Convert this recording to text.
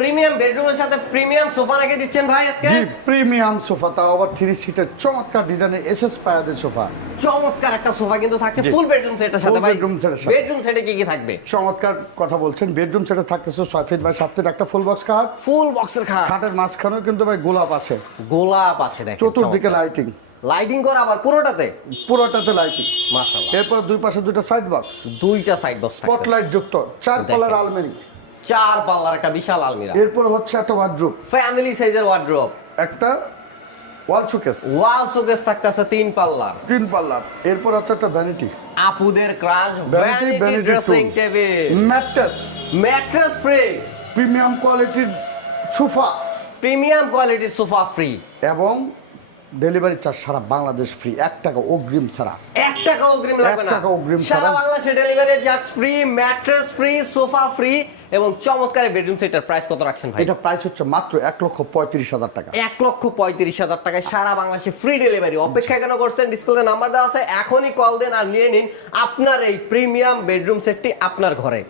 Premium বেডরুমের সাথে premium sofa নাকি দিচ্ছেন ভাই আজকে? জি, প্রিমিয়াম সোফা, তাও আবার 3 সিটের চমৎকার ডিজাইনের এসএস পায়াদের সোফা। চমৎকার একটা সোফা কিন্তু থাকছে জি। ফুল বেডরুম সেটের সাথে Full ভাই। bedroom set এর সাথে। বেডরুম সেটে কি কি থাকবে? চমৎকার কথা বলছেন। বেডরুম সেটে থাকতেছে 6 ফিট বাই 7 ফিট একটা ফুল বক্স খাট। ফুল বক্সের খাট, খাটের মাঝখানেও কিন্তু ভাই গোলাপ আছে, গোলাপ আছে দেখেন, চতুর্দিকে লাইটিং, লাইটিং করা আবার পুরোটাতে পুরোটাতে লাইটিং। মাশাআল্লাহ। এরপর দুই পাশে দুটো সাইড বক্স, দুইটা সাইড বক্স, স্পটলাইট যুক্ত, 4 পাল্লার আলমারি। 4 পাল্লার একটা বিশাল আলমিরা। এরপর হচ্ছে একটা ওয়ার্ড্রোব, ফ্যামিলি সাইজের ওয়ার্ড্রোব, একটা ওয়াল শোকেস, ওয়াল শোকেস থাকতেছে 3 পাল্লার। 3 পাল্লার। এরপর হচ্ছে একটা ভ্যানিটি, আপুদের crush vanity vanity dressing stool, table, mattress, mattress free, premium কোয়ালিটির সোফা প্রিমিয়াম কোয়ালিটির সোফা ফ্রি এবং ডেলিভারি চার্জ সারা বাংলাদেশ ফ্রি, 1 টাকা অগ্রিম ছাড়া। 1 টাকা অগ্রিম লাগবে 1 না, টাকা অগ্রিম সারা ছাড়া। বাংলাদেশে delivery charge free, mattress free, sofa free এবং চমৎকার বেডরুম সেটের প্রাইস কত রাখছেন ভাই? এটা প্রাইস হচ্ছে মাত্র 1,35,000 টাকা। 1,35,000 টাকায় সারা বাংলাদেশে ফ্রি ডেলিভারি। অপেক্ষা কেন করছেন? ডিসপ্লেতে নাম্বার দেওয়া আছে, এখনই কল দেন আর নিয়ে নিন আপনার এই প্রিমিয়াম বেডরুম সেটটি আপনার ঘরে।